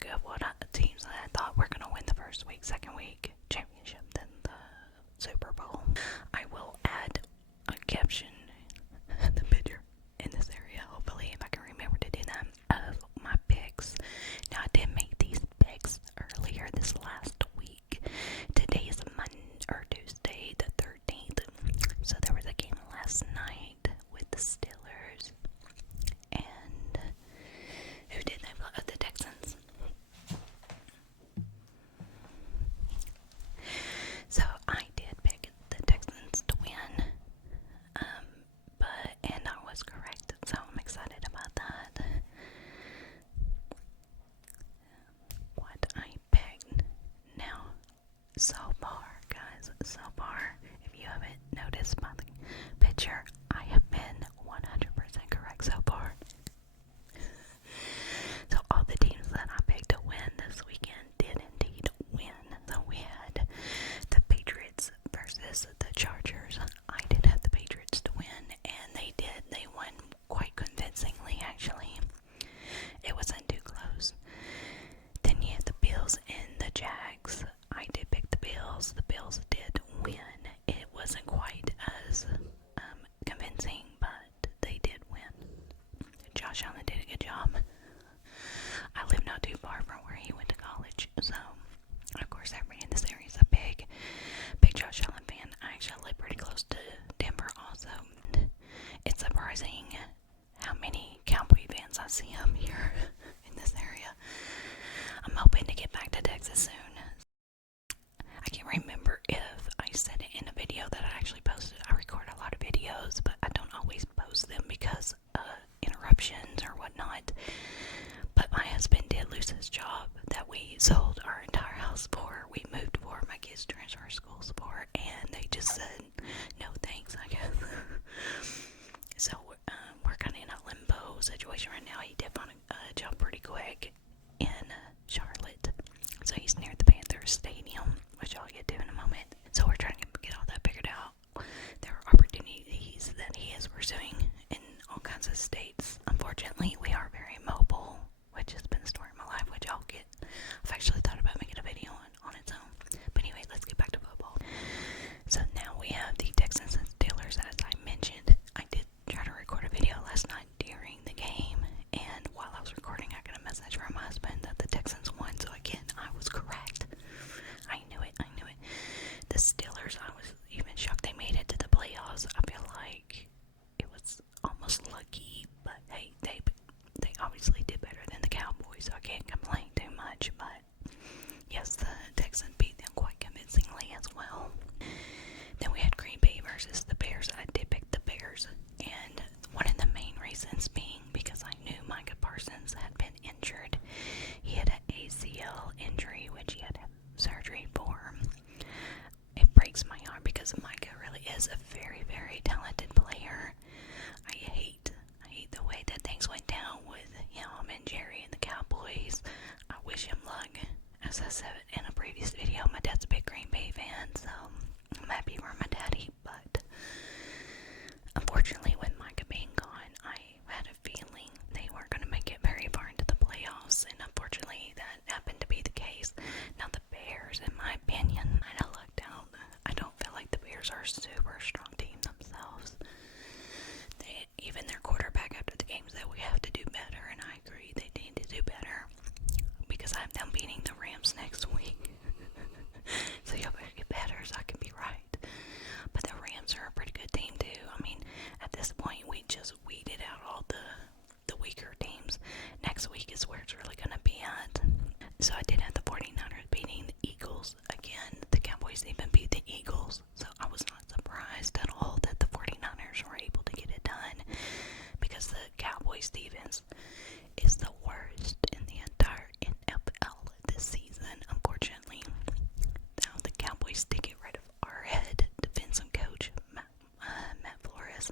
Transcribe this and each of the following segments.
look at what teams that I thought were going to win the first week, second week, championship, then the Super Bowl. I will add a caption, the picture in this area, hopefully, if I can remember to do that, of my picks. Now, I did make these picks earlier this last week. Today is Tuesday the 13th. So there was a game last night with the Steelers. And who did they play? The Texans. So I did pick the Texans to win. And I was correct. So I'm excited about that. What I picked. Now, so far, guys, if you haven't noticed by the picture, I have been 100% correct so far. So all the teams that I picked to win this weekend did indeed win. So we had the Patriots versus the Chargers. I did have the Patriots to win, and they did. They won quite convincingly, actually. It wasn't too close. Then you had the Bills and the Jags. I did pick the Bills. The Bills did win. It wasn't quite as convincing, but they did win. Josh Allen did a good job. I live not too far from where he went to college, so of course everybody in this area is a big Josh Allen fan. I actually live pretty close to Denver also. It's surprising how many Cowboy fans I see here in this area. I'm hoping to get back to Texas soon. I can't remember if I said it in a video that I actually posted. I record a lot of videos, but I don't always post them because interruptions or whatnot. But my husband did lose his job that we sold our entire house for. We moved for my kids to transfer schools for, and they just said no thanks, I guess. So we're kind of in a limbo situation right now. He did find a job pretty quick in Charlotte, so he's near the Panthers Stadium, which I'll get to in a moment. So we're trying to get all that figured out. There are opportunities that he is pursuing in all kinds of states. Unfortunately, we are very mobile, which has been the story of my life, which I'll get. I've actually thought about making a video on its own. But anyway, let's get back to football. So now we have the Texans and Steelers, as I mentioned. I did try to record a video last night during the game, and while I was recording, I got a message from my husband that the Texans won, so again, I was correct. I knew it. The Steelers, I was even shocked they made it to the playoffs. I feel like it was almost lucky, but hey, they obviously did better than the Cowboys, so I can't complain too much, but yes, the Texans beat them quite convincingly as well. Then we had Green Bay versus the Bears. I did pick the Bears, and one of the main reasons being because I knew Micah Parsons had been injured. He had an ACL injury, which he had to have surgery for. It breaks my heart because Micah really is a very, very talented player. I hate the way that things went down with him and Jerry and the Cowboys. I wish him luck. As I said in a previous video, my dad's a big Green Bay fan, so I'm happy for my daddy, but unfortunately with Micah being gone, I had a feeling they weren't going to make it very far into the playoffs, and unfortunately that happened to be the case. Now the Bears, in my opinion, I lucked out. I don't feel like the Bears are a super strong team themselves. Even their quarterback after the game said we have to do better, and I agree they need to do better because I have them beating the Rams next week. So y'all better get better so I can be right. But the Rams are a pretty good team too. I mean, at this point we just weeded out all the weaker teams. Next week is where it's really going to be at. So I did have the 49ers beating the Eagles. Again, the Cowboys even beat the Eagles. So I was not surprised at all that the 49ers were able to get it done, because the Cowboys defense is the worst in the entire NFL this season, unfortunately. Now the Cowboys did get rid of our head defensive coach, Matt Flores.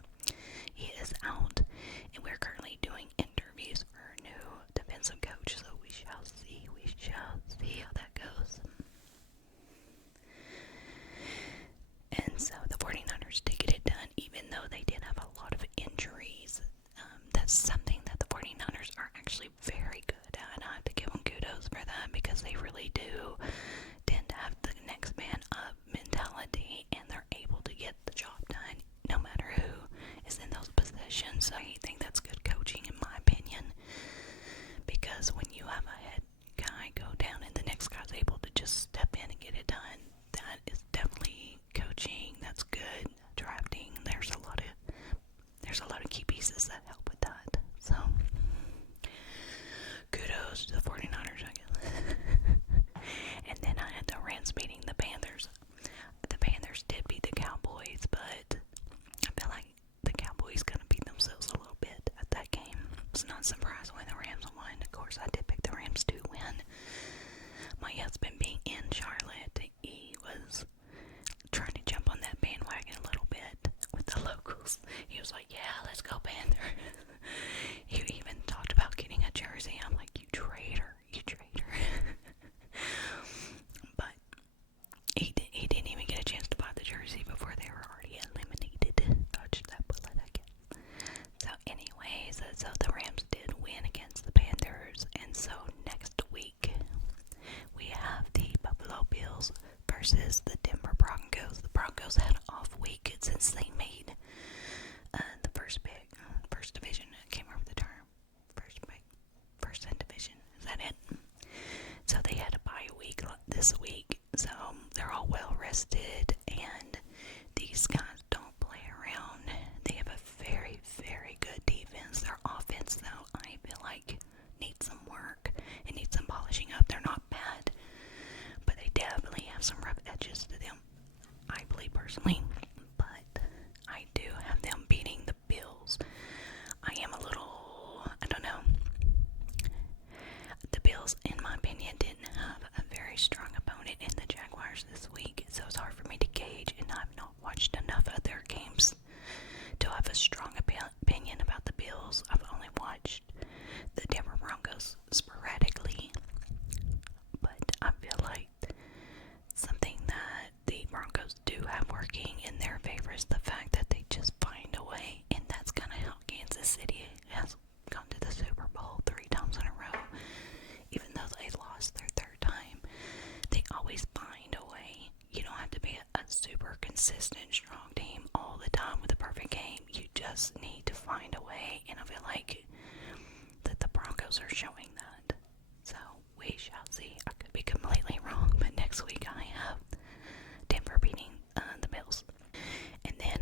He is out, and we're currently doing interviews for a new defensive coach, so we shall see. who tend to have the next man up mentality, and they're able to get the job done no matter who is in those positions. So I think that's good coaching, in my opinion, because when you have a head guy go down and the next guy's able to just step in and get it done, that is definitely coaching. That's good drafting. There's a lot of key pieces that help with that. So kudos to the 49ers, I guess. And then I had the Rams beating the Panthers. The Panthers did beat the Cowboys, but I feel like the Cowboys gonna beat themselves a little bit at that game. It's not surprised when the Rams won. Of course, I did pick the Rams to win. My husband being in Charlotte, he was trying to jump on that bandwagon a little bit with the locals. He was like, yeah, let's go Panther. He even talked about getting a jersey. I'm like, you traitor, you traitor. But he didn't even get a chance to buy the jersey before they were already eliminated. Dodged that bullet, I guess. So anyways, so the Rams did win against the Panthers, and so next week we have the Buffalo Bills versus the Denver Broncos. The Broncos had an off week since they made the first division. I can't remember the term. First in division. Is that it? So they had a bye week this week. So they're all well rested, and these guys don't play around. They have a very, very good defense. Their offense, though, I feel like needs some work. It needs some polishing up. They're not bad, but they definitely have some rough edges to them, I believe personally. But I do have them beating the Bills. I am a little, I don't know. The Bills, in my opinion, didn't have a very strong opponent in the Jaguars this week, so it's hard for me to gauge, and I've not watched enough of their games to have a strong opinion about the Bills. I've only watched the Denver Broncos sporadically, but I feel like something that the Broncos do have working in their favor is the fact that they just find a way, and that's kind of how Kansas City has gone to the Super Bowl 3 times in a row. Even though they lost their third time, they always find a way. You don't have to be a super consistent, strong team all the time with a perfect game. You just need to find a way, and I feel like that the Broncos are showing that. So we shall see. I could be completely wrong, but next week I have Denver beating the Bills. And then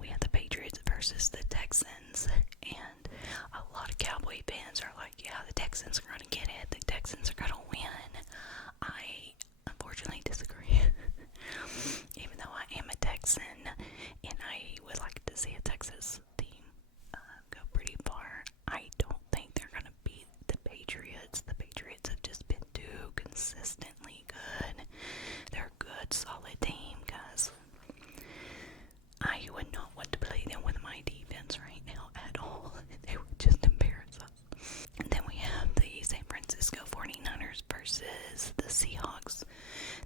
we have the Patriots versus the Texans, and a lot of Cowboy fans are like, yeah, the Texans are going to get it. The Texans are going to win. I unfortunately disagree. Even though I am a Texan, and I would like to see a Texas team go pretty far, I don't think they're going to beat the Patriots. The Patriots have just been too consistently good. They're a good, solid team, guys. I would not want to play them with my defense right now at all. They would just embarrass us. And then we have the San Francisco 49ers versus the Seahawks.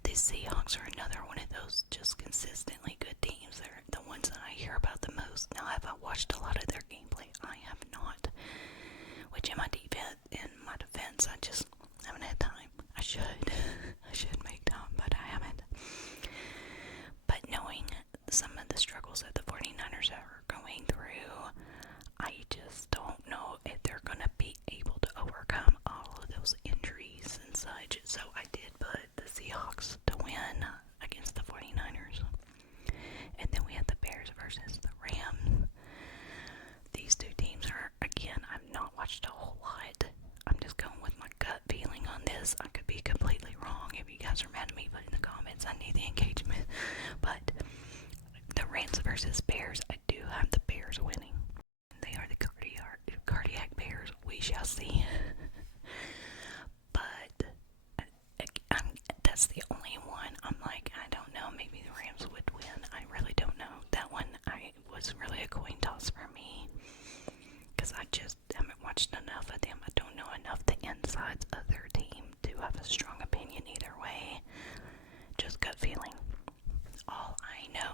The Seahawks are another one of those just consistently good teams. They're the ones that I hear about the most. Now, have I watched a lot of their gameplay? I have not. Which in my defense, I just haven't had time. I should. I should make time, but I haven't. But knowing some of the struggles that the 49ers are going through, I just don't know if they're going to be able to overcome all of those injuries and such. So I did put the Seahawks to win against the 49ers. And then we have the Bears versus the Rams. These two teams are, again, I've not watched a whole lot. I'm just going with my gut feeling on this. I could be completely wrong. If you guys are mad at me, put in the comments. I need the engagement. But the Rams versus Bears, I do have the Bears winning. They are the cardiac Bears. We shall see. But that's the only one. I'm like, I don't know. Maybe the Rams would win. I really don't know. That one was really a coin toss for me, because I just haven't watched enough of them. I don't know enough the insides of their team to have a strong opinion either way. Just gut feeling. All I know